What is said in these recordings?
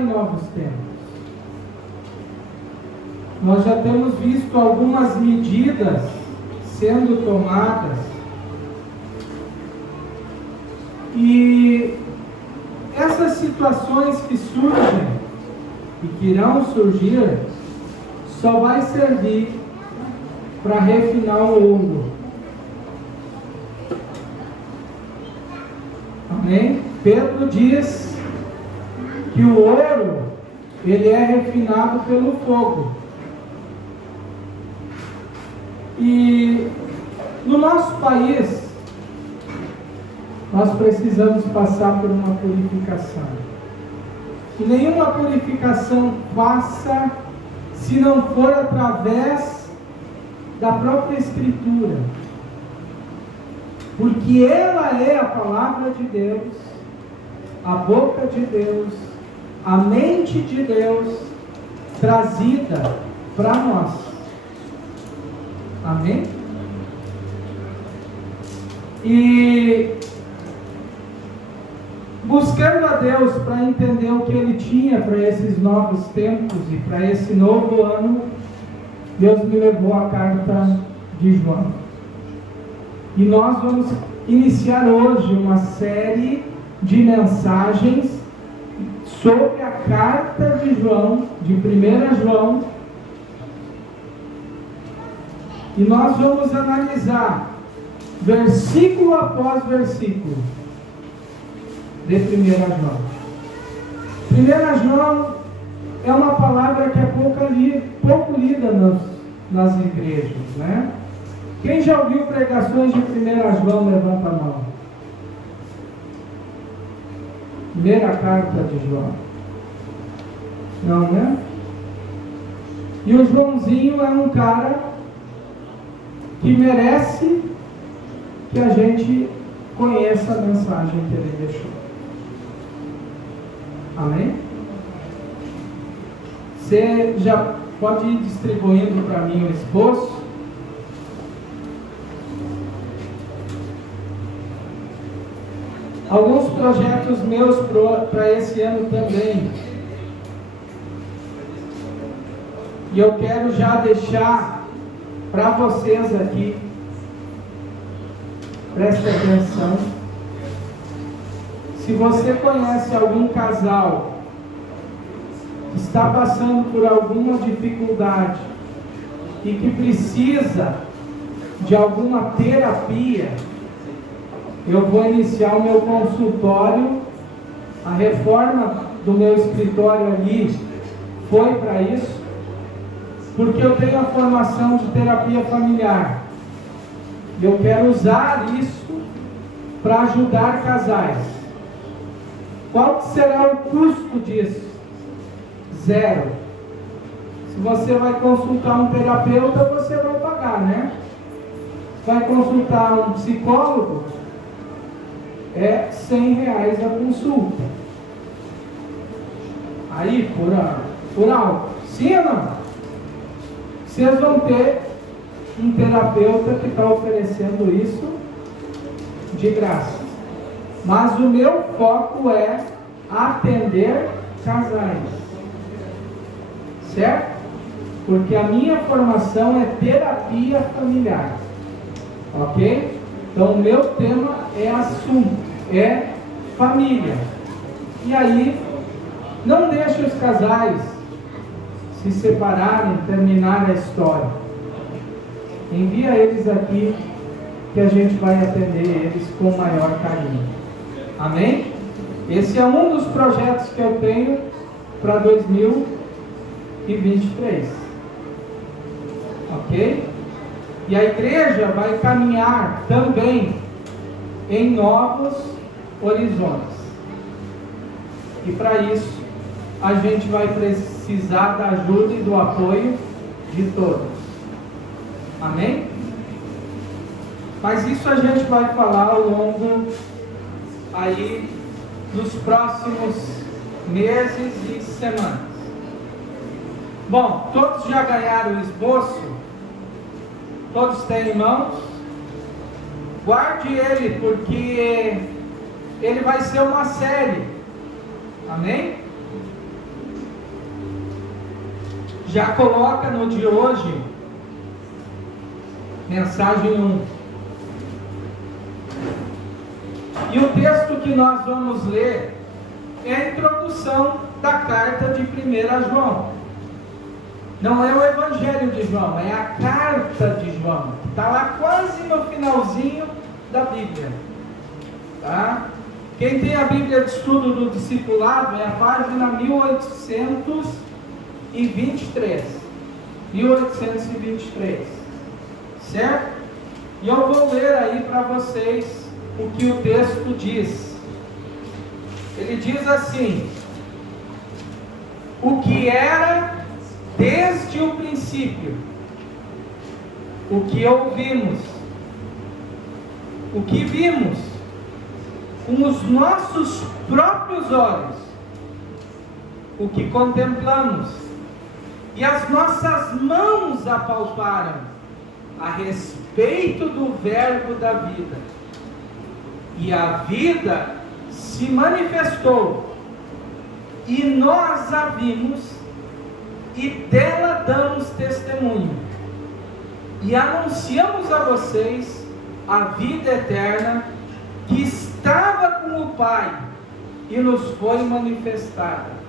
em novos tempos. Nós já temos visto algumas medidas sendo tomadas e essas situações que surgem e que irão surgir só vai servir para refinar o ouro. Amém? Pedro diz que o ouro, ele é refinado pelo fogo. E no nosso país, nós precisamos passar por uma purificação. E nenhuma purificação passa se não for através da própria Escritura. Porque ela é a palavra de Deus, a boca de Deus, a mente de Deus, trazida para nós. Amém? E buscando a Deus para entender o que Ele tinha para esses novos tempos e para esse novo ano, Deus me levou à carta de João. E nós vamos iniciar hoje uma série de mensagens sobre a carta de João, de 1 João. E nós vamos analisar versículo após versículo de 1 João. 1 João é uma palavra que é pouco lida nas igrejas, né? Quem já ouviu pregações de 1 João, levanta a mão. Primeira carta de João. Não, né? E o Joãozinho é um cara que merece que a gente conheça a mensagem que ele deixou. Amém? Você já pode ir distribuindo para mim o esboço. Alguns projetos meus para esse ano também. E eu quero já deixar para vocês aqui. Preste atenção. Se você conhece algum casal que está passando por alguma dificuldade e que precisa de alguma terapia, eu vou iniciar o meu consultório. A reforma do meu escritório ali foi para isso, porque eu tenho a formação de terapia familiar. Eu quero usar isso para ajudar casais. Qual será o custo disso? 0. Se você vai consultar um terapeuta, você vai pagar, né? Vai consultar um psicólogo, é R$100 a consulta. Aí, por alto. Sim ou não? Vocês vão ter um terapeuta que está oferecendo isso de graça. Mas o meu foco é atender casais. Certo? Porque a minha formação é terapia familiar. Ok? Então o meu tema é assunto, é família. E aí, não deixe os casais se separarem, terminar a história. Envia eles aqui, que a gente vai atender eles com maior carinho. Amém? Esse é um dos projetos que eu tenho para 2023. Ok? E a igreja vai caminhar também em novos horizontes. E para isso, a gente vai precisar da ajuda e do apoio de todos. Amém? Mas isso a gente vai falar ao longo aí dos próximos meses e semanas. Bom, todos já ganharam o esboço? Todos têm em mãos? Guarde ele, porque ele vai ser uma série. Amém? Já coloca no de hoje, mensagem 1. E o texto que nós vamos ler é a introdução da carta de 1 João. Não é o Evangelho de João, é a carta de João, que está lá quase no finalzinho da Bíblia. Tá? Quem tem a Bíblia de Estudo do Discipulado é a página 1823. 1823. Certo? E eu vou ler aí para vocês o que o texto diz. Ele diz assim: o que era desde o princípio, o que ouvimos, o que vimos com os nossos próprios olhos, o que contemplamos e as nossas mãos apalparam a respeito do Verbo da vida. E a vida se manifestou, e nós a vimos, e dela damos testemunho, e anunciamos a vocês a vida eterna, que estava com o Pai, e nos foi manifestada.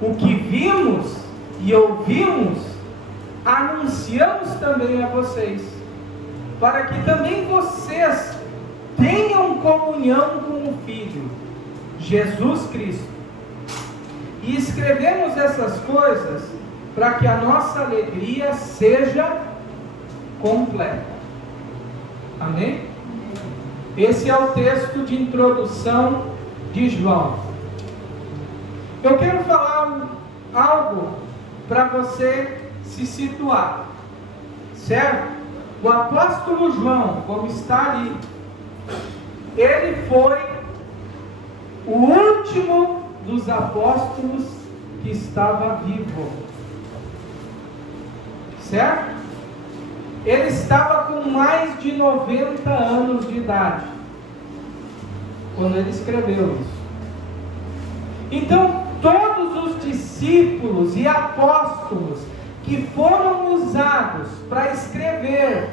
O que vimos e ouvimos, anunciamos também a vocês, para que também vocês tenham comunhão com o Filho, Jesus Cristo. E escrevemos essas coisas para que a nossa alegria seja completa. Amém? Esse é o texto de introdução de João. Eu quero falar algo para você se situar, certo? O apóstolo João, como está ali, ele foi o último dos apóstolos que estava vivo, certo? Ele estava com mais de 90 anos de idade quando ele escreveu isso. Então, todos os discípulos e apóstolos que foram usados para escrever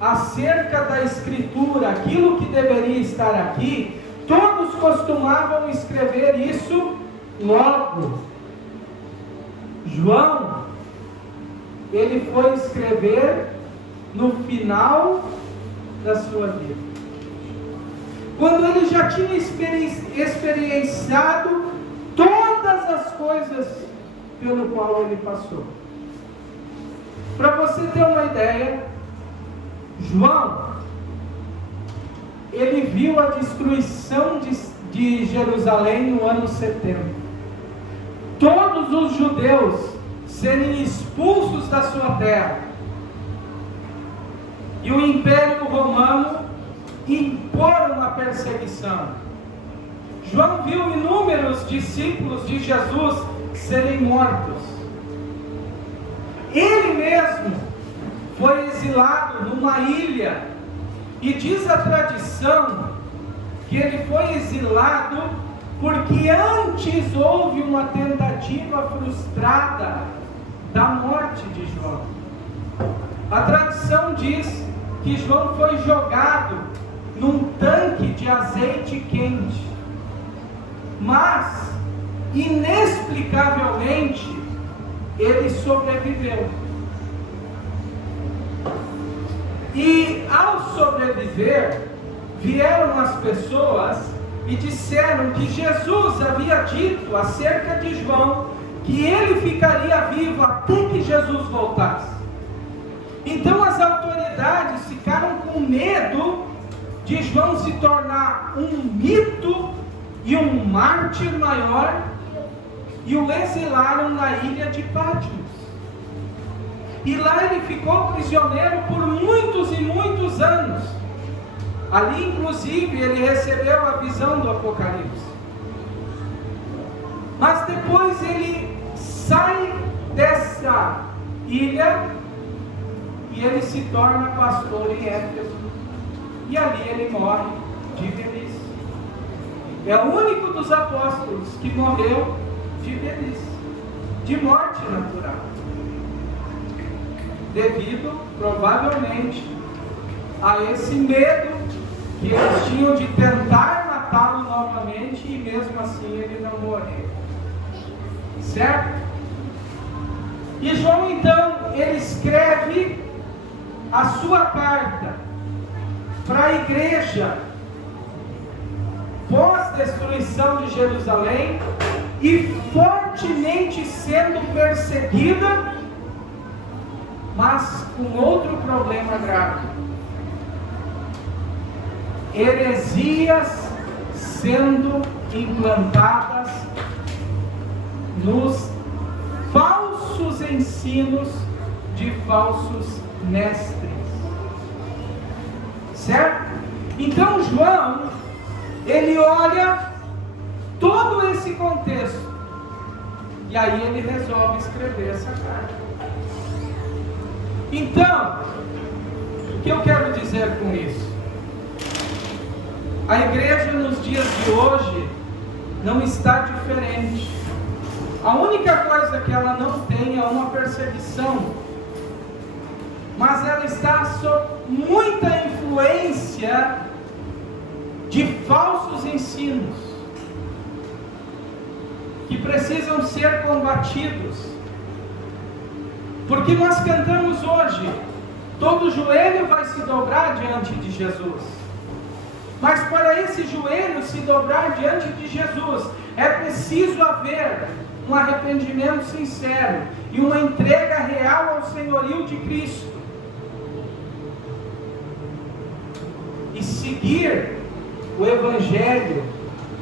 acerca da Escritura, aquilo que deveria estar aqui, todos costumavam escrever isso logo. João, ele foi escrever no final da sua vida, quando ele já tinha experienciado todas as coisas pelo qual ele passou. Para você ter uma ideia, João, ele viu a destruição de Jerusalém no ano 70. Todos os judeus serem expulsos da sua terra. E o Império Romano impor uma perseguição. João viu inúmeros discípulos de Jesus serem mortos. Ele mesmo foi exilado numa ilha, e diz a tradição que ele foi exilado porque antes houve uma tentativa frustrada da morte de João. A tradição diz que João foi jogado num tanque de azeite quente, mas inexplicavelmente ele sobreviveu. E ao sobreviver, vieram as pessoas e disseram que Jesus havia dito acerca de João que ele ficaria vivo até que Jesus voltasse. Então as autoridades ficaram com medo de João se tornar um mito e um mártir maior, e o exilaram na ilha de Patmos. E lá ele ficou prisioneiro por muitos e muitos anos. Ali inclusive ele recebeu a visão do Apocalipse. Mas depois ele sai dessa ilha e ele se torna pastor em Éfeso. E ali ele morre de velhice. É o único dos apóstolos que morreu de velhice. de morte natural, devido, provavelmente, a esse medo que eles tinham de tentar matá-lo novamente e mesmo assim ele não morrer. Certo? E João então, ele escreve a sua carta para a igreja pós-destruição de Jerusalém e fortemente sendo perseguida, mas com outro problema grave: heresias sendo implantadas nos falsos ensinos de falsos mestres. Certo? Então João, ele olha todo esse contexto e aí ele resolve escrever essa carta. Então, o que eu quero dizer com isso? A igreja nos dias de hoje não está diferente. A única coisa que ela não tem é uma perseguição, mas ela está sob muita influência de falsos ensinos que precisam ser combatidos. Porque nós cantamos hoje: todo joelho vai se dobrar diante de Jesus. Mas para esse joelho se dobrar diante de Jesus, é preciso haver um arrependimento sincero e uma entrega real ao senhorio de Cristo. E seguir o evangelho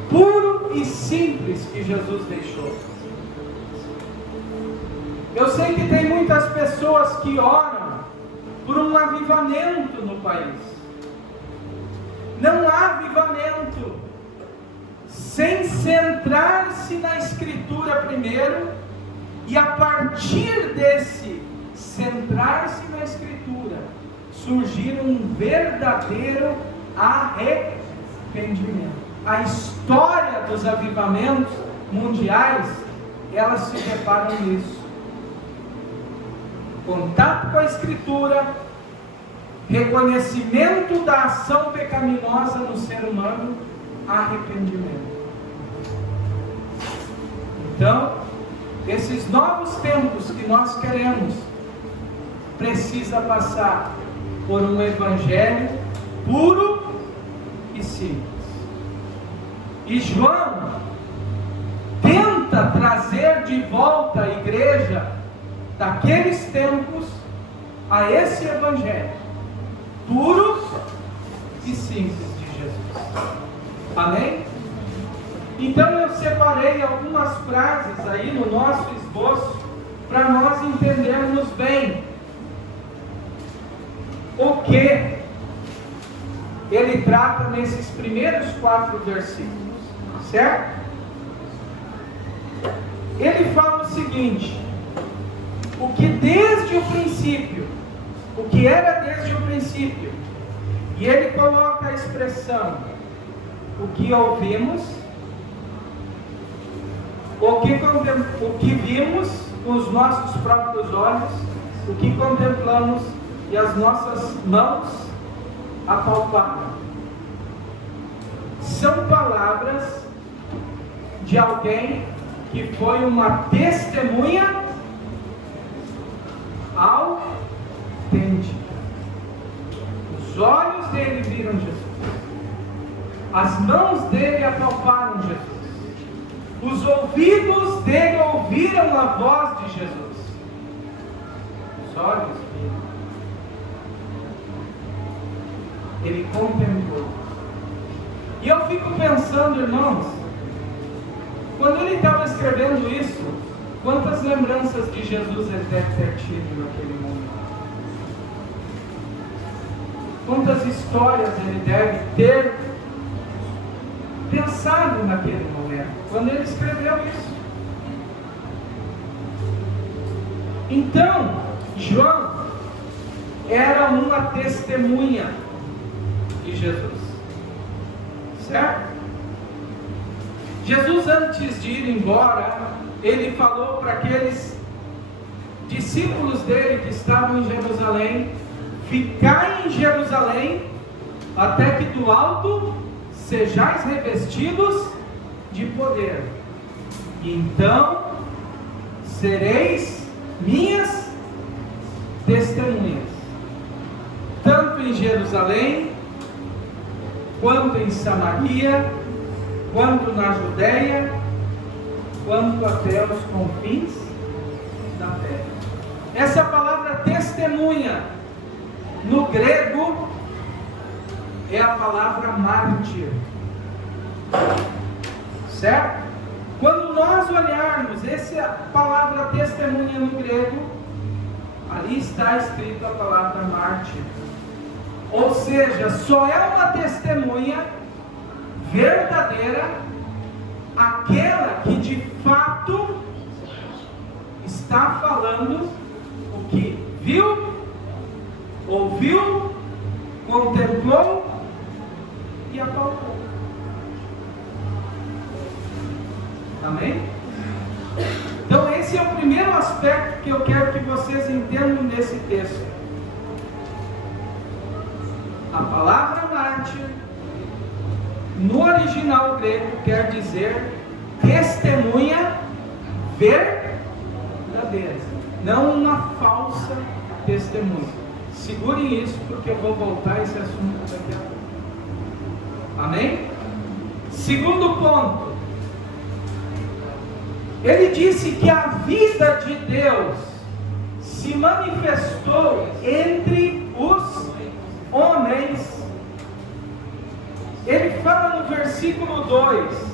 puro e simples que Jesus deixou. Eu sei que tem muitas pessoas que oram por um avivamento no país. Não há avivamento sem centrar-se na Escritura primeiro, e a partir desse centrar-se na Escritura, surgir um verdadeiro arrependimento. A história dos avivamentos mundiais, elas se deparam nisso: contato com a Escritura, reconhecimento da ação pecaminosa no ser humano, arrependimento. Então, esses novos tempos que nós queremos, precisa passar por um evangelho puro e simples. E João tenta trazer de volta a igreja daqueles tempos a esse evangelho puro e simples de Jesus. Amém? Então eu separei algumas frases aí no nosso esboço para nós entendermos bem o que ele trata nesses primeiros 4 versículos, certo? Ele fala o seguinte: o que desde o princípio, o que era desde o princípio, e ele coloca a expressão: o que ouvimos, o que vimos com os nossos próprios olhos, o que contemplamos e as nossas mãos apalparam. São palavras de alguém que foi uma testemunha autêntica. Os olhos dele viram Jesus, as mãos dele apalparam Jesus, os ouvidos dele ouviram a voz de Jesus, os olhos viram, ele contemplou. E eu fico pensando, irmãos, quando ele estava escrevendo isso, quantas lembranças de Jesus ele deve ter tido naquele momento? Quantas histórias ele deve ter pensado naquele momento, quando ele escreveu isso? Então, João era uma testemunha de Jesus, certo? Jesus, antes de ir embora, ele falou falou para aqueles discípulos dele que estavam em Jerusalém: ficai em Jerusalém, até que do alto sejais revestidos de poder, e então sereis minhas testemunhas, tanto em Jerusalém, quanto em Samaria, quanto na Judeia, quanto até os confins da terra. Essa palavra testemunha, no grego, é a palavra mártir, certo? Quando nós olharmos essa palavra testemunha no grego, ali está escrito a palavra mártir. Ou seja, só é uma testemunha verdadeira aquela que de fato está falando o que viu, ouviu, contemplou e apalpou. Amém? Então esse é o primeiro aspecto que eu quero que vocês entendam nesse texto. A palavra mártir, no original grego, quer dizer testemunha verdadeira, não uma falsa testemunha. Segurem isso, porque eu vou voltar a esse assunto daqui a pouco. Amém? Segundo ponto, ele disse que a vida de Deus se manifestou entre os homens. Ele fala no versículo 2: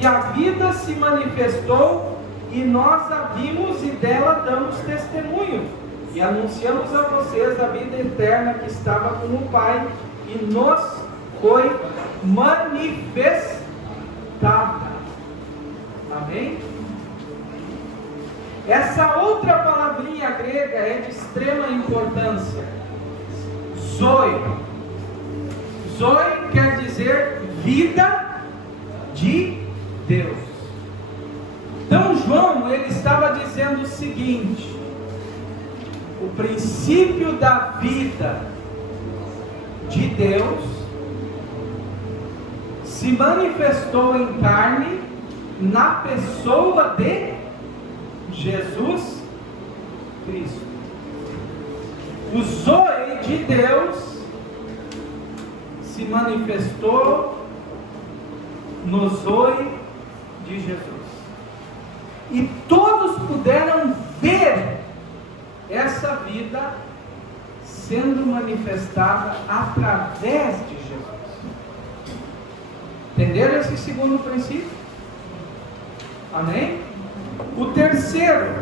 e a vida se manifestou, e nós a vimos e dela damos testemunho, e anunciamos a vocês a vida eterna que estava com o Pai e nos foi manifestada. Amém? Essa outra palavrinha grega é de extrema importância. Zoe. Zoe quer dizer vida de Deus. Então João, ele estava dizendo o seguinte: o princípio da vida de Deus se manifestou em carne na pessoa de Jesus Cristo. O Zoe de Deus se manifestou no Zoe de Jesus. E todos puderam ver essa vida sendo manifestada através de Jesus. Entenderam esse segundo princípio? Amém? O terceiro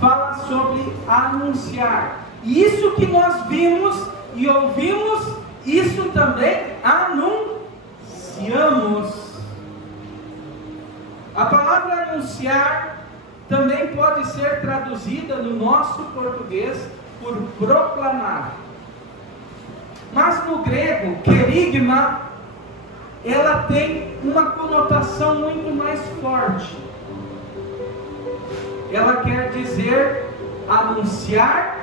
fala sobre anunciar. Isso que nós vimos e ouvimos, isso também anunciamos. A palavra anunciar também pode ser traduzida no nosso português por proclamar. Mas no grego, querigma, ela tem uma conotação muito mais forte. Ela quer dizer anunciar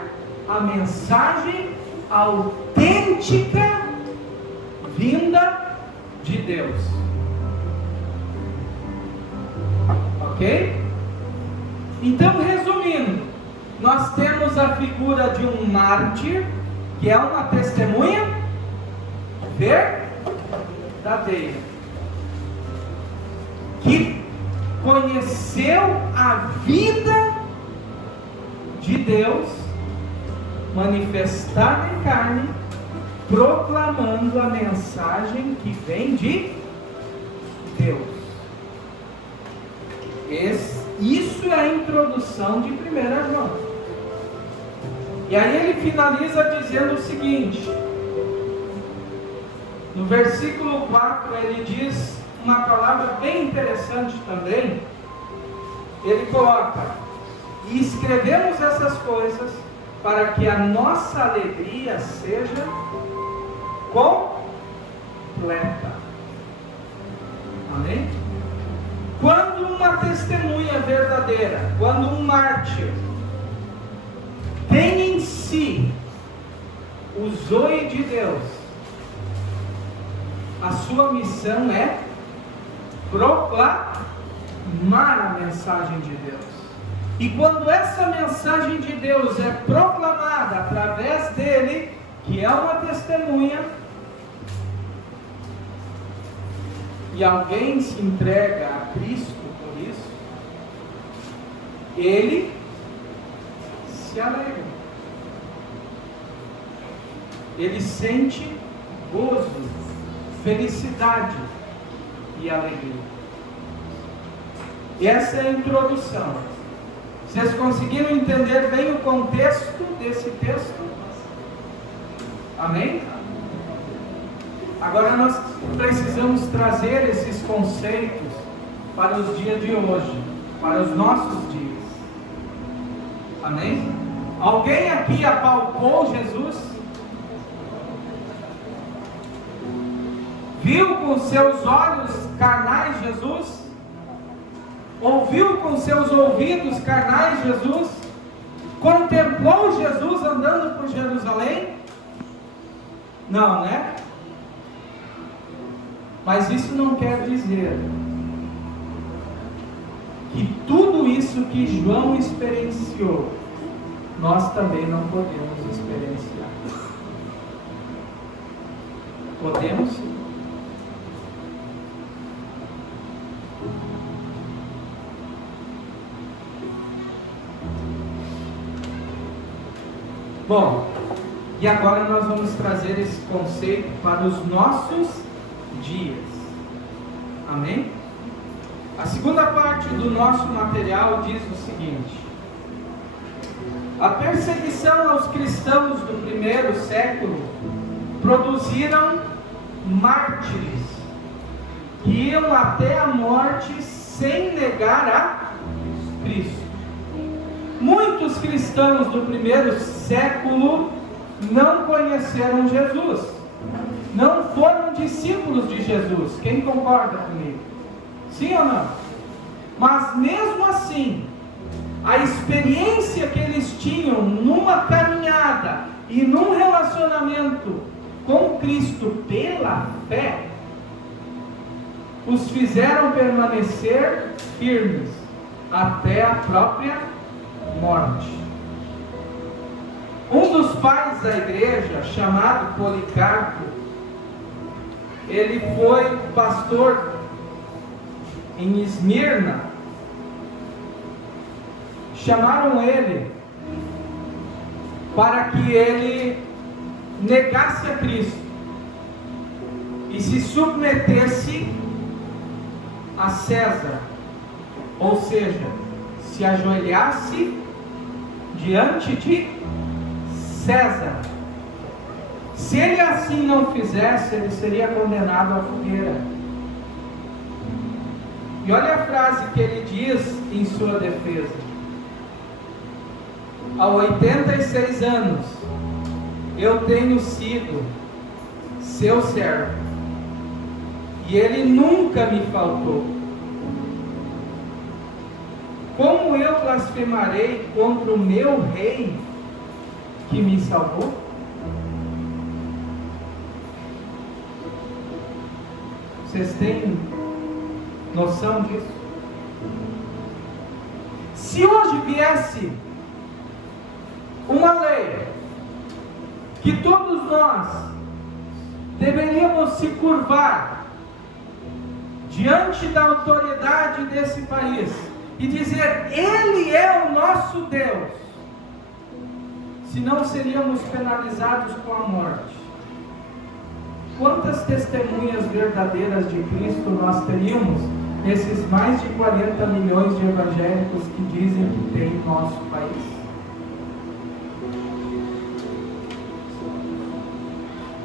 a mensagem autêntica vinda de Deus. Ok? Então, resumindo, nós temos a figura de um mártir, que é uma testemunha verdadeira, que conheceu a vida de Deus manifestada em carne, proclamando a mensagem que vem de Deus. Isso é a introdução de 1 João. E aí ele finaliza dizendo o seguinte: no versículo 4 ele diz uma palavra bem interessante também. Ele coloca: e escrevemos essas coisas para que a nossa alegria seja completa. Amém? Quando uma uma testemunha verdadeira, quando um mártir tem em si o zoe de Deus, a sua missão é proclamar a mensagem de Deus. E quando essa mensagem de Deus é proclamada através dele, que é uma testemunha, e alguém se entrega a Cristo por isso, ele se alegra. Ele sente gozo, felicidade e alegria. Essa é a introdução. Vocês conseguiram entender bem o contexto desse texto? Amém? Agora nós precisamos trazer esses conceitos para os dias de hoje, para os nossos dias. Amém? Alguém aqui apalpou Jesus? Viu com seus olhos carnais Jesus? Ouviu com seus ouvidos carnais Jesus? Contemplou Jesus andando por Jerusalém? Não, né? Mas isso não quer dizer que tudo isso que João experienciou, nós também não podemos experienciar. Podemos sim. Bom, e agora nós vamos trazer esse conceito para os nossos dias. Amém? A segunda parte do nosso material diz o seguinte: a perseguição aos cristãos do primeiro século produziram mártires que iam até a morte sem negar a Cristo. Muitos cristãos do primeiro século não conheceram Jesus, não foram discípulos de Jesus. Quem concorda comigo? Sim ou não? Mas mesmo assim, a experiência que eles tinham numa caminhada e num relacionamento com Cristo pela fé, os fizeram permanecer firmes até a própria morte. Um dos pais da igreja, chamado Policarpo, ele foi pastor em Esmirna. Chamaram ele para que ele negasse a Cristo e se submetesse a César, ou seja, se ajoelhasse diante de César. Se ele assim não fizesse, ele seria condenado à fogueira. E olha a frase que ele diz em sua defesa: há 86 anos eu tenho sido seu servo, e ele nunca me faltou. Como eu blasfemarei contra o meu rei que me salvou? Vocês têm noção disso? Se hoje viesse uma lei que todos nós deveríamos se curvar diante da autoridade desse país e dizer: Ele é o nosso Deus, senão seríamos penalizados com a morte. Quantas testemunhas verdadeiras de Cristo nós teríamos nesses mais de 40 milhões de evangélicos que dizem que tem em nosso país?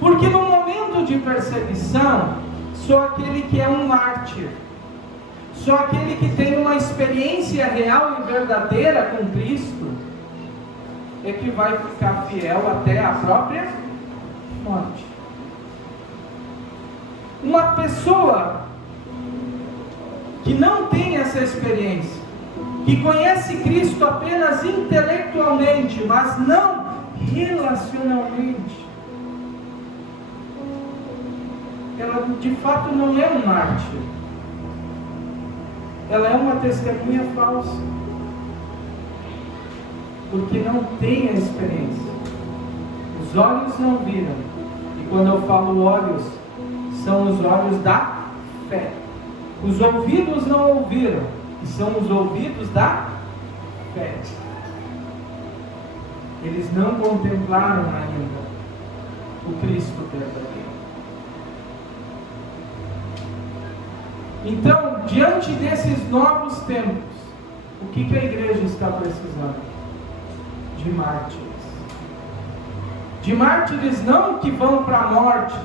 Porque no momento de perseguição, só aquele que é um mártir, só aquele que tem uma experiência real e verdadeira com Cristo, é que vai ficar fiel até a própria morte. Uma pessoa que não tem essa experiência, que conhece Cristo apenas intelectualmente, mas não relacionalmente, ela de fato não é um mártir, ela é uma testemunha falsa, porque não tem a experiência. Os olhos não viram, e quando eu falo olhos, são os olhos da fé. Os ouvidos não ouviram, e são os ouvidos da fé. Eles não contemplaram ainda o Cristo verdadeiro. Então, diante desses novos tempos, o que a igreja está precisando? De mártires. De mártires não que vão para a morte,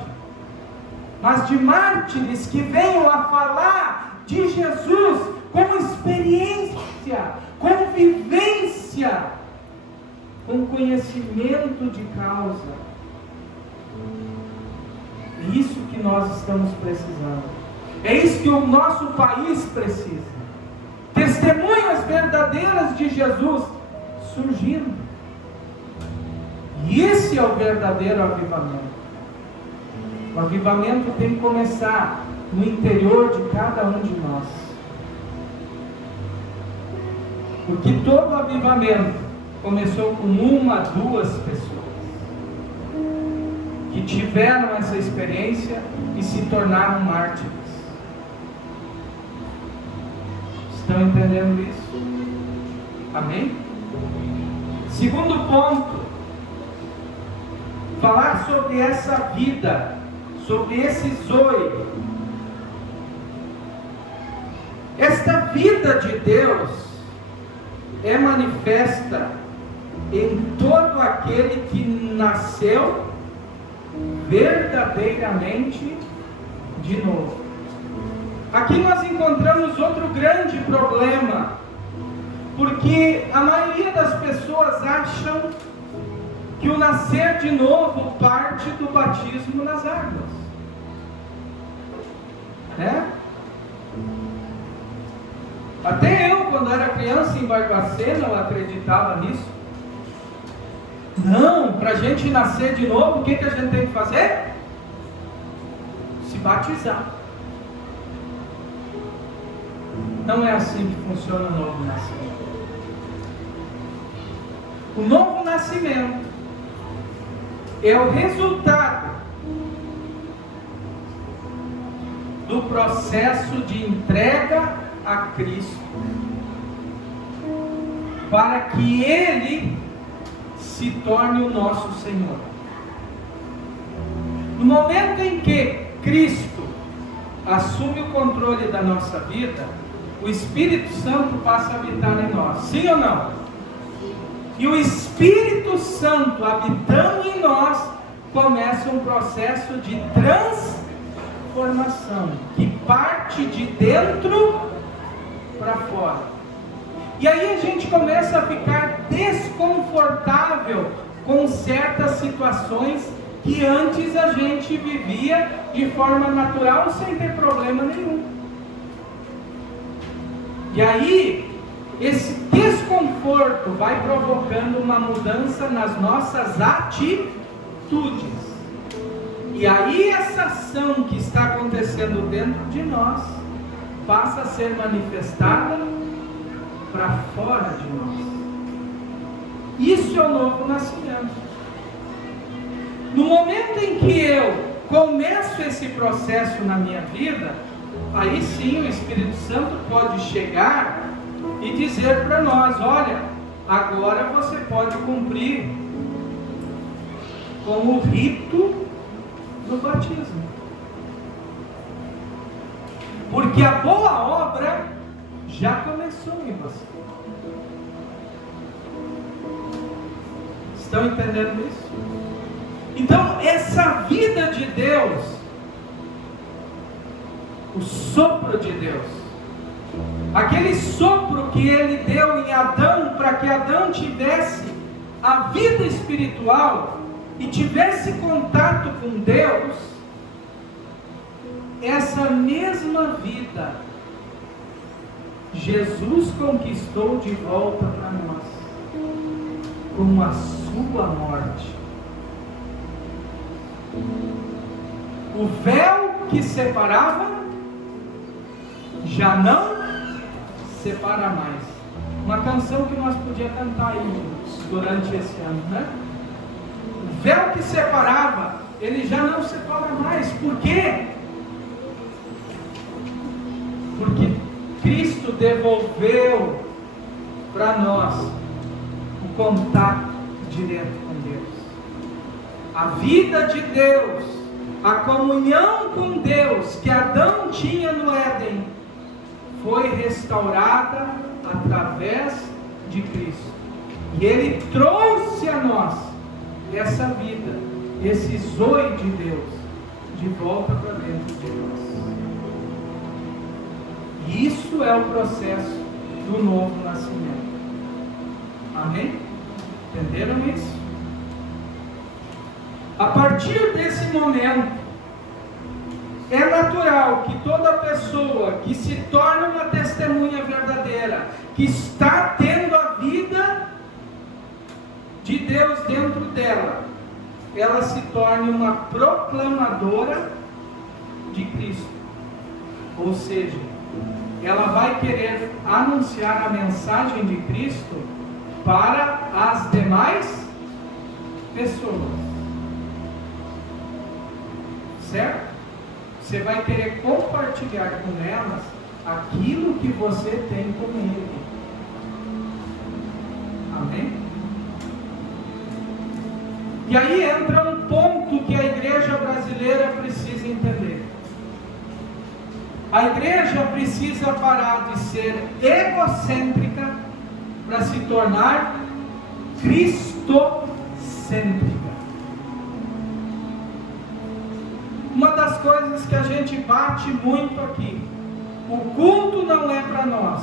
mas de mártires que venham a falar de Jesus com experiência, com vivência, com conhecimento de causa. É isso que nós estamos precisando. É isso que o nosso país precisa. Testemunhas verdadeiras de Jesus surgindo. E esse é o verdadeiro avivamento. O avivamento tem que começar no interior de cada um de nós. Porque todo avivamento começou com uma, duas pessoas que tiveram essa experiência e se tornaram mártires. Estão entendendo isso? Amém? Segundo ponto, falar sobre essa vida, sobre esse zoe. Esta vida de Deus é manifesta em todo aquele que nasceu verdadeiramente de novo. Aqui nós encontramos outro grande problema, porque a maioria das pessoas acham que o nascer de novo parte do batismo nas águas, né? Até eu, quando era criança em Barbacena, eu acreditava nisso. Não, para a gente nascer de novo, o que a gente tem que fazer? Se batizar. Não é assim que funciona o novo nascimento. O novo nascimento é o resultado do processo de entrega a Cristo, para que Ele se torne o nosso Senhor. No momento em que Cristo assume o controle da nossa vida, o Espírito Santo passa a habitar em nós, sim ou não? E o Espírito Santo habitando em nós, começa um processo de transformação, que parte de dentro para fora. E aí a gente começa a ficar desconfortável com certas situações que antes a gente vivia de forma natural, sem ter problema nenhum. E aí, esse desconforto vai provocando uma mudança nas nossas atitudes. E aí essa ação que está acontecendo dentro de nós passa a ser manifestada para fora de nós. Isso é o novo nascimento. No momento em que eu começo esse processo na minha vida, aí sim o Espírito Santo pode chegar e dizer para nós: olha, agora você pode cumprir com o rito do batismo, porque a boa obra já começou em você. Estão entendendo isso? Então, essa vida de Deus, o sopro de Deus, aquele sopro que Ele deu em Adão, para que Adão tivesse a vida espiritual e tivesse contato com Deus, essa mesma vida Jesus conquistou de volta para nós, com a sua morte. O véu que separava, já não separa mais. Uma canção que nós podíamos cantar aí durante esse ano, né? O véu que separava, ele já não separa mais. Por quê? Porque Cristo devolveu para nós o contato direto com Deus. A vida de Deus, a comunhão com Deus que Adão tinha no Éden, foi restaurada através de Cristo. E Ele trouxe a nós essa vida, esse zoe de Deus, de volta para dentro de nós. E isso é o processo do novo nascimento. Amém? Entenderam isso? A partir desse momento, é natural que toda pessoa que se torna uma testemunha verdadeira, que está tendo a vida de Deus dentro dela, ela se torne uma proclamadora de Cristo. Ou seja, ela vai querer anunciar a mensagem de Cristo para as demais pessoas. Certo? Você vai querer compartilhar com elas aquilo que você tem com Ele. Amém? E aí entra um ponto que a igreja brasileira precisa entender. A igreja precisa parar de ser egocêntrica para se tornar cristocêntrica. Uma das coisas que a gente bate muito aqui: o culto não é para nós,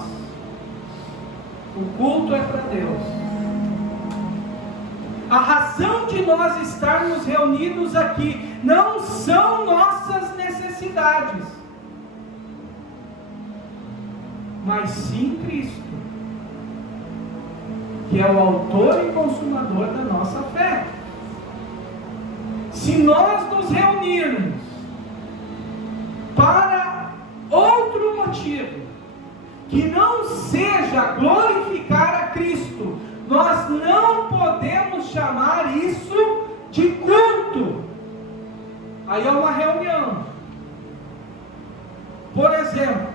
o culto é para Deus. A razão de nós estarmos reunidos aqui não são nossas necessidades, mas sim Cristo, que é o autor e consumador da nossa fé. Se nós nos reunirmos para outro motivo, que não seja glorificar a Cristo, nós não podemos chamar isso de culto. Aí é uma reunião. Por exemplo,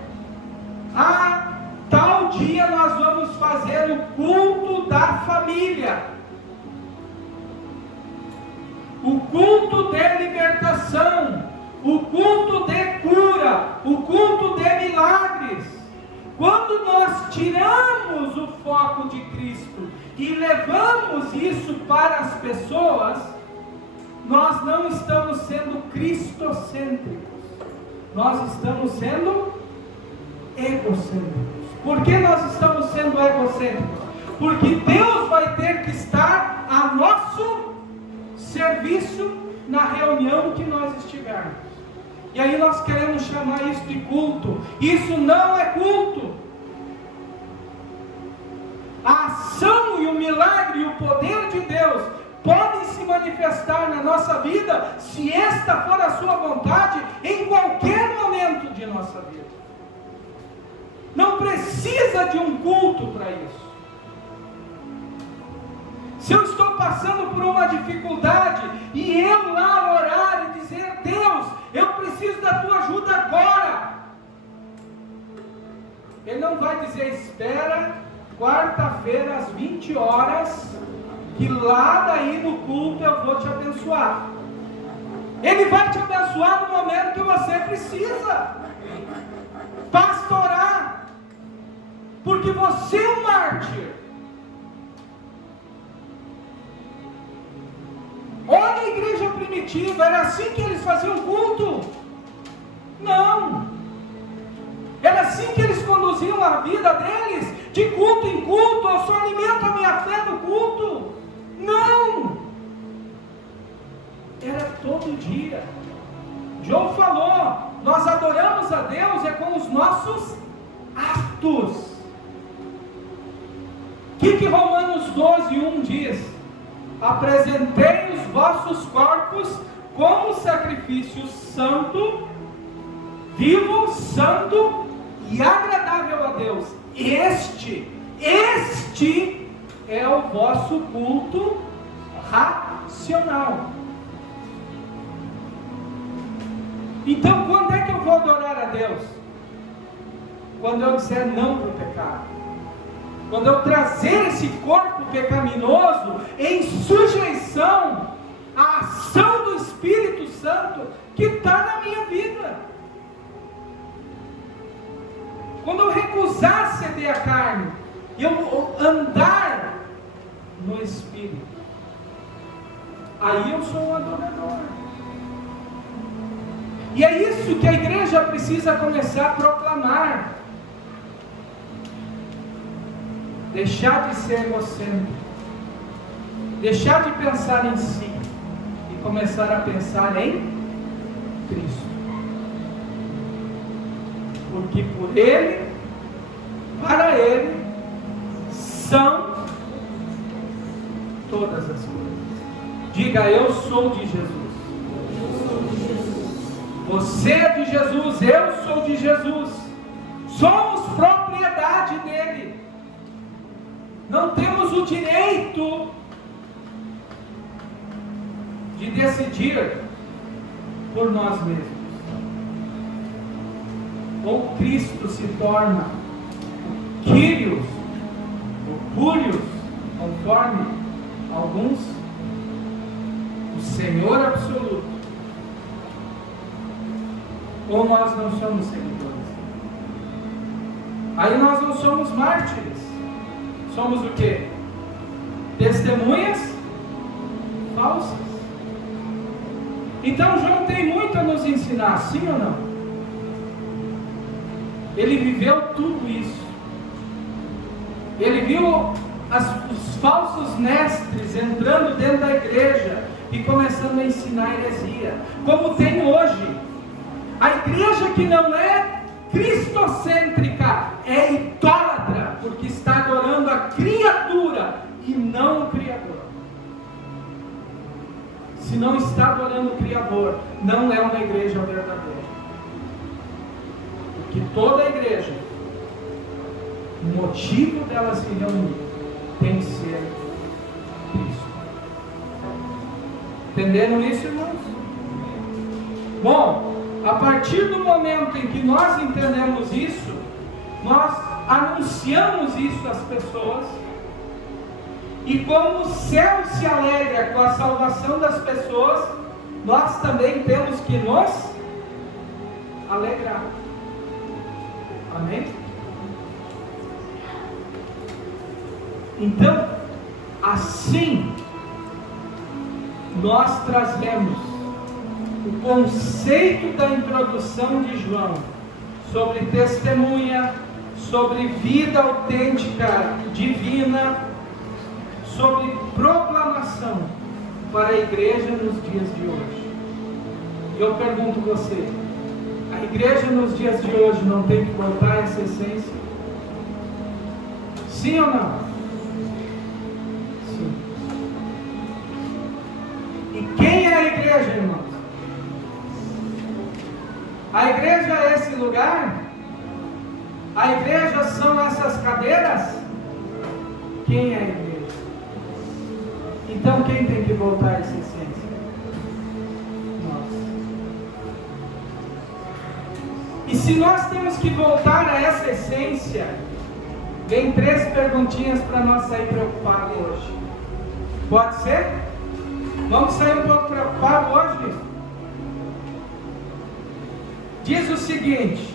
tal dia nós vamos fazer o culto da família, o culto de libertação, o culto de cura, o culto de milagres. Quando nós tiramos o foco de Cristo e levamos isso para as pessoas, nós não estamos sendo cristocêntricos, nós estamos sendo egocêntricos. Por que nós estamos sendo egocêntricos? Porque Deus vai ter que estar a nosso serviço na reunião que nós estivermos. E aí nós queremos chamar isso de culto. Isso não é culto. A ação e o milagre e o poder de Deus podem se manifestar na nossa vida, se esta for a sua vontade, em qualquer momento de nossa vida. Não precisa de um culto para isso. Se eu estou passando por uma dificuldade e eu lá orar e dizer: Deus, eu preciso da tua ajuda agora, Ele não vai dizer: espera quarta-feira às 20 horas, que lá daí no culto eu vou te abençoar. Ele vai te abençoar no momento que você precisa. Basta orar, porque você é um mártir. Olha a igreja primitiva, era assim que eles faziam culto? Não. Era assim que eles conduziam a vida deles, de culto em culto. Eu só alimento a minha fé no culto. Não. Era todo dia. João falou, nós adoramos a Deus é com os nossos atos. que Romanos 12:1 diz? Apresentei os vossos corpos como sacrifício santo, vivo, santo e agradável a Deus. Este é o vosso culto racional. Então, quando é que eu vou adorar a Deus? Quando eu disser não para o pecado. Quando eu trazer esse corpo pecaminoso em sujeição à ação do Espírito Santo que está na minha vida. Quando eu recusar ceder a carne, eu andar no Espírito, aí eu sou um adorador. E é isso que a igreja precisa começar a proclamar. Deixar de ser egocêntrico, deixar de pensar em si e começar a pensar em Cristo. Porque por Ele, para Ele, são todas as coisas. Diga: eu sou de Jesus. Você é de Jesus, eu sou de Jesus. Somos propriedade dele. Não temos o direito de decidir por nós mesmos. Ou Cristo se torna o Kyrios, o Curios, conforme alguns, o Senhor absoluto. Ou nós não somos seguidores. Aí nós não somos mártires. Somos o quê? Testemunhas falsas. Então João tem muito a nos ensinar, sim ou não? Ele viveu tudo isso. Ele viu os falsos mestres entrando dentro da igreja e começando a ensinar heresia, como tem hoje. A igreja que não é cristocêntrica é idólatra, porque está adorando a criatura e não o Criador. Se não está adorando o Criador, não é uma igreja verdadeira. Porque toda a igreja, o motivo dela se reunir tem que ser Cristo. Entenderam isso, irmãos? Bom, a partir do momento em que nós entendemos isso, nós anunciamos isso às pessoas, e como o céu se alegra com a salvação das pessoas, nós também temos que nos alegrar. Amém? Então, assim, nós trazemos o conceito da introdução de João sobre testemunha, sobre vida autêntica, divina, sobre proclamação para a igreja nos dias de hoje. E eu pergunto a você, a igreja nos dias de hoje não tem que voltar a essa essência? Sim ou não? Sim. E quem é a igreja, irmãos? A igreja é esse lugar? A igreja são essas cadeiras? Quem é a igreja? Então quem tem que voltar a essa essência? Nós. E se nós temos que voltar a essa essência, vem 3 perguntinhas para nós sair preocupados hoje. Pode ser? Vamos sair um pouco preocupados hoje? Diz o seguinte,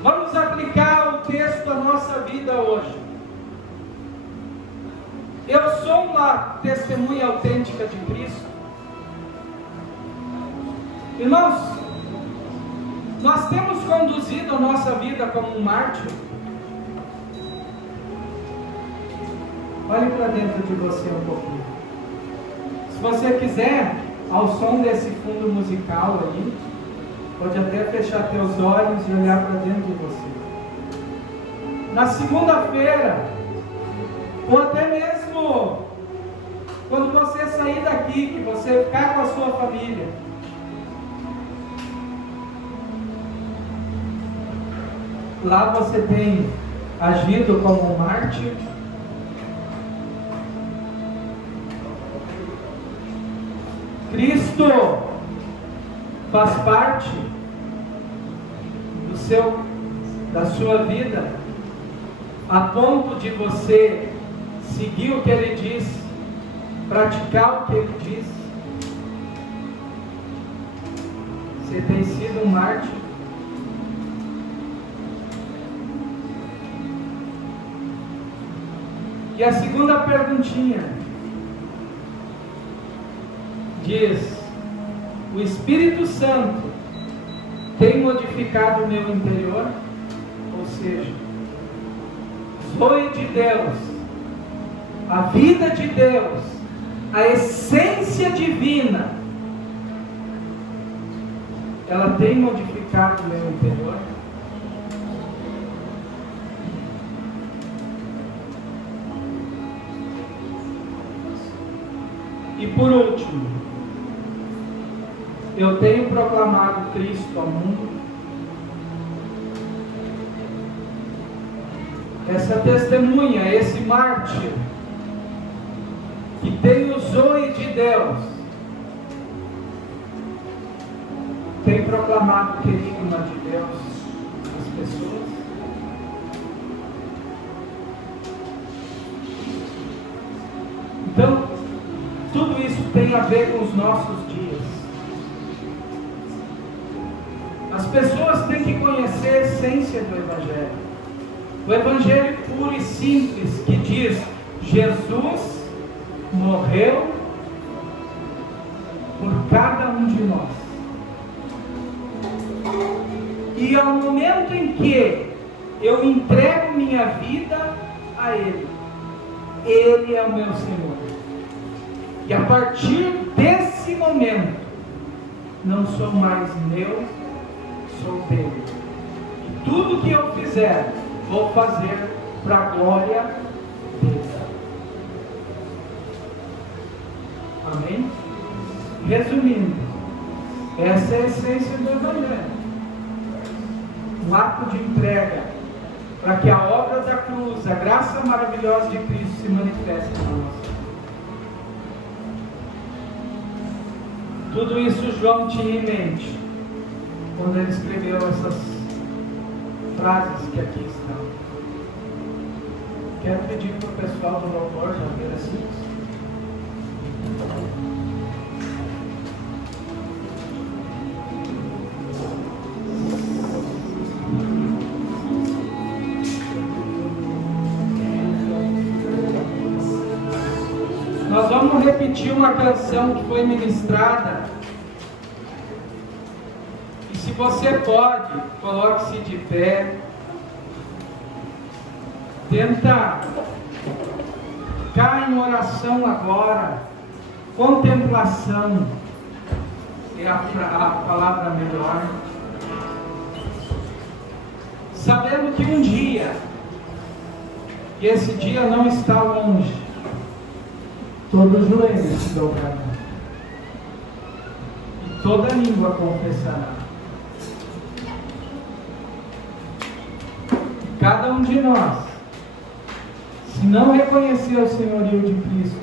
vamos aplicar o texto à nossa vida hoje. Eu sou uma testemunha autêntica de Cristo. Irmãos, nós temos conduzido a nossa vida como um mártir. Olhe para dentro de você um pouquinho. Se você quiser, ao som desse fundo musical aí, pode até fechar teus olhos e olhar para dentro de você. na segunda-feira, ou até mesmo quando você sair daqui, que você ficar com a sua família. Lá você tem agido como um mártir? Cristo faz parte da sua vida, a ponto de você seguir o que Ele disse, praticar o que Ele disse? Você tem sido um mártir? E a segunda perguntinha diz: o Espírito Santo tem modificado o meu interior? Ou seja, Zoe de Deus, a vida de Deus, a essência divina, ela tem modificado o meu interior? E por último, eu tenho proclamado Cristo ao mundo? Essa testemunha, esse mártir, que tem o zoe de Deus, tem proclamado o querigma de Deus às pessoas? Então, tudo isso tem a ver com os nossos dias. As pessoas têm que conhecer a essência do Evangelho. O Evangelho puro e simples, que diz: Jesus morreu por cada um de nós. E ao momento em que eu entrego minha vida a Ele, Ele é o meu Senhor. E a partir desse momento, não sou mais meu, sou dele. E tudo que eu fizer, vou fazer para a glória dele. Amém? Resumindo, essa é a essência do Evangelho. Um ato de entrega, para que a obra da cruz, a graça maravilhosa de Cristo se manifeste na nossa vida. Tudo isso João tinha em mente quando ele escreveu essas frases que aqui estão. Quero pedir para o pessoal do louvor já ver assim. Nós vamos repetir uma canção que foi ministrada. E se você pode, coloque-se de pé. Tenta ficar em oração agora. Contemplação é a palavra melhor. Sabendo que um dia, e esse dia não está longe, todo joelho se dobrará e toda língua confessará. Cada um de nós, se não reconhecer o senhorio de Cristo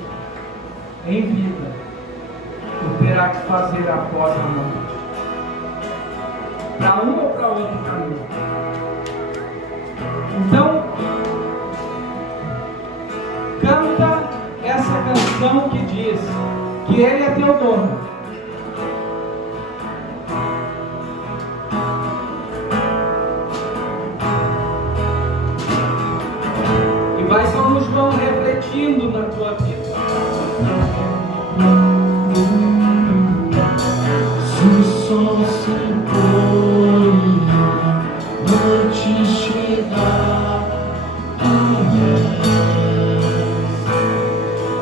em vida, o terá que fazer após a morte, para um ou para outro caminho. Então, canta essa canção que diz que Ele é teu dono. E vai como João refletindo na tua vida. Se o sol se pôr e a noite chegar,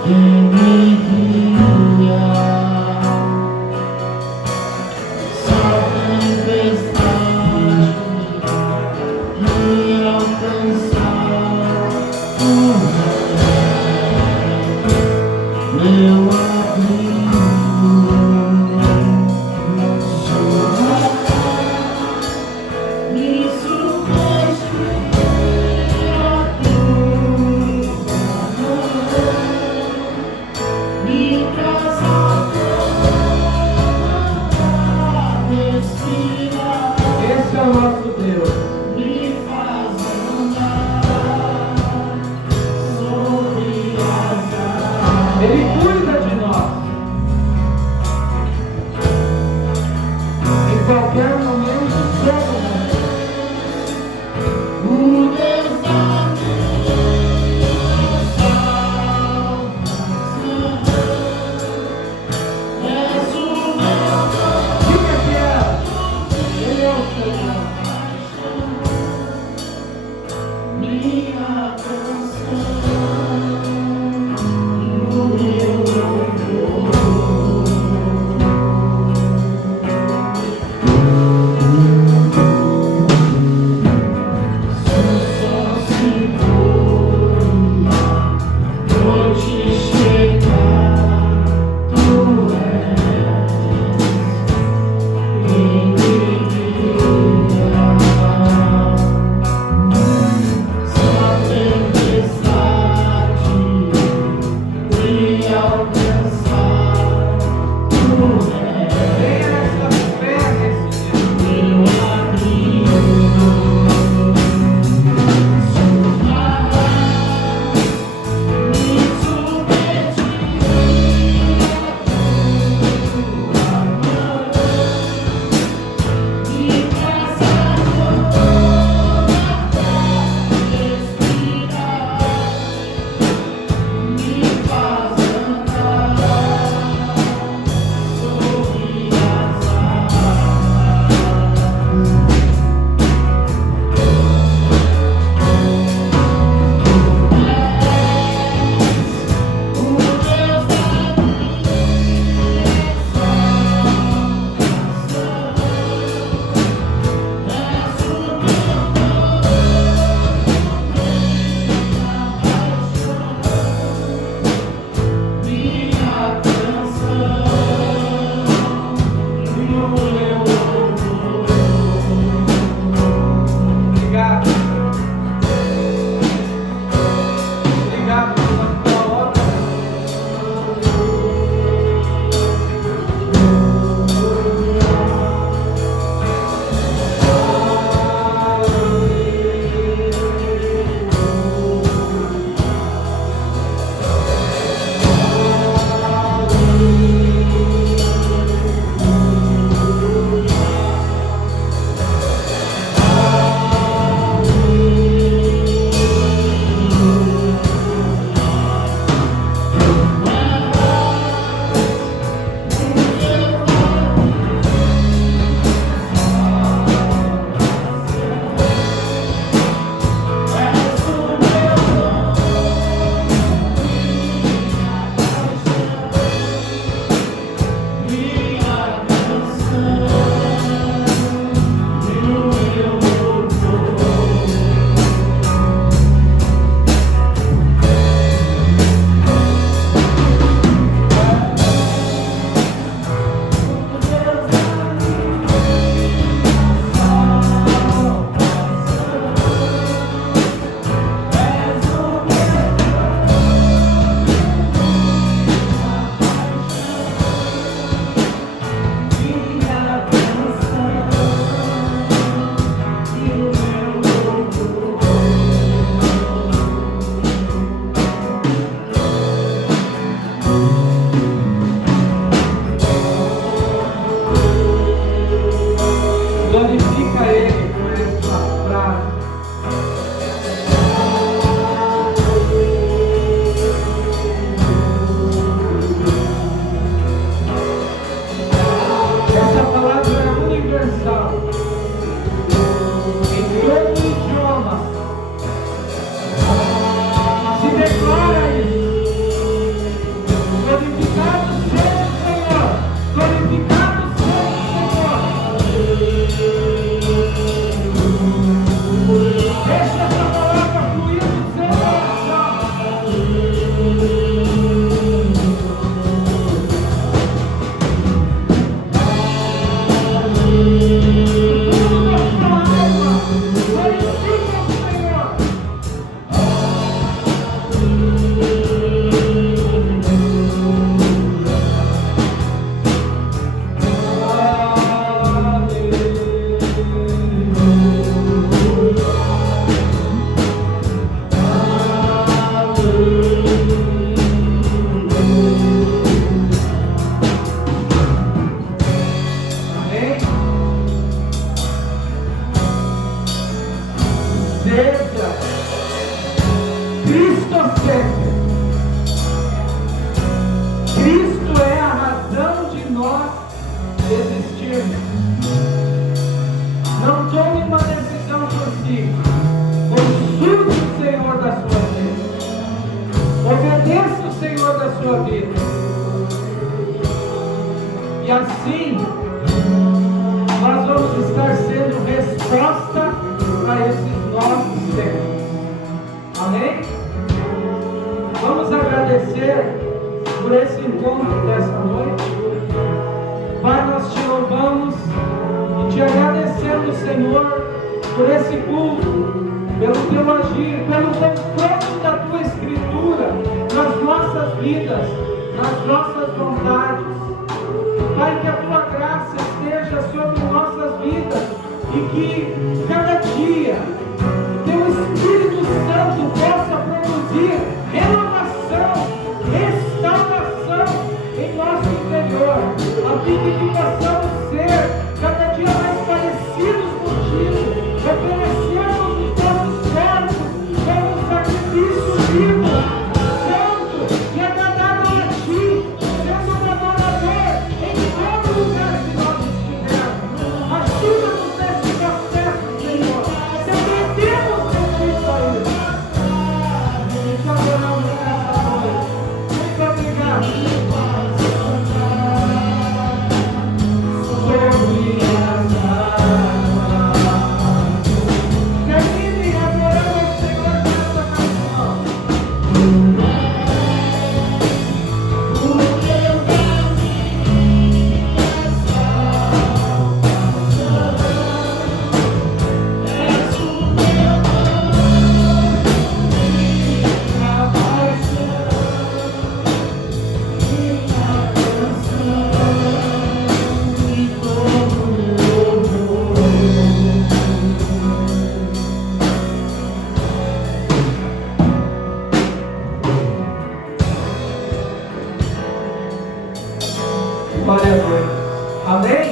quem me guia, só tempestade me alcançar. Cristo é a razão de nós existirmos. Não tome uma decisão por si. Consulte o Senhor da sua sua vida. E assim, nós vamos estar sendo resposta a esses novos tempos. Amém? Vamos agradecer por esse encontro dessa noite. Pai, nós te louvamos e te agradecemos, Senhor, por esse culto, pelo teu agir, pelo confronto da tua Escritura nas nossas vidas, nas nossas vontades. Pai, que a tua graça esteja sobre nossas vidas e que cada dia teu Espírito Santo possa produzir renovação, restauração em nosso interior, a fim de que possamos ser cada dia mais parecidos contigo, oferecemos os nossos corpos como um sacrifício vivo, santo e agradável a ti, sendo um adorador em todo lugar que nós estivermos. Ajuda-nos nesse processo, Senhor. Dependemos de ti, Senhor. E te adoramos nessa noite. Muito obrigado. Glória a Deus. Amém?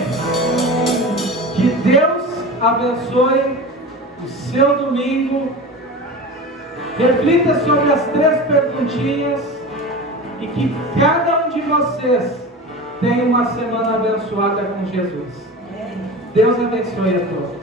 Que Deus abençoe o seu domingo. Reflita sobre as 3 perguntinhas e que cada um de vocês tenha uma semana abençoada com Jesus. Deus abençoe a todos.